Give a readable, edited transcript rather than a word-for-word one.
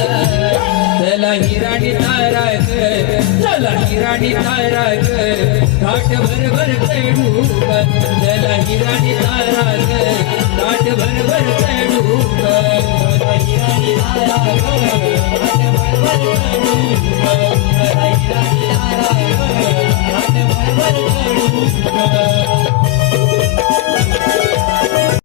चला हिराणी तारा चला हिराणी तारा घाट भर चढू चला हिराणी तारा घाट भर चढू हिराणी तारा घाट भर चढू हिराणी तारा घाट भर चढू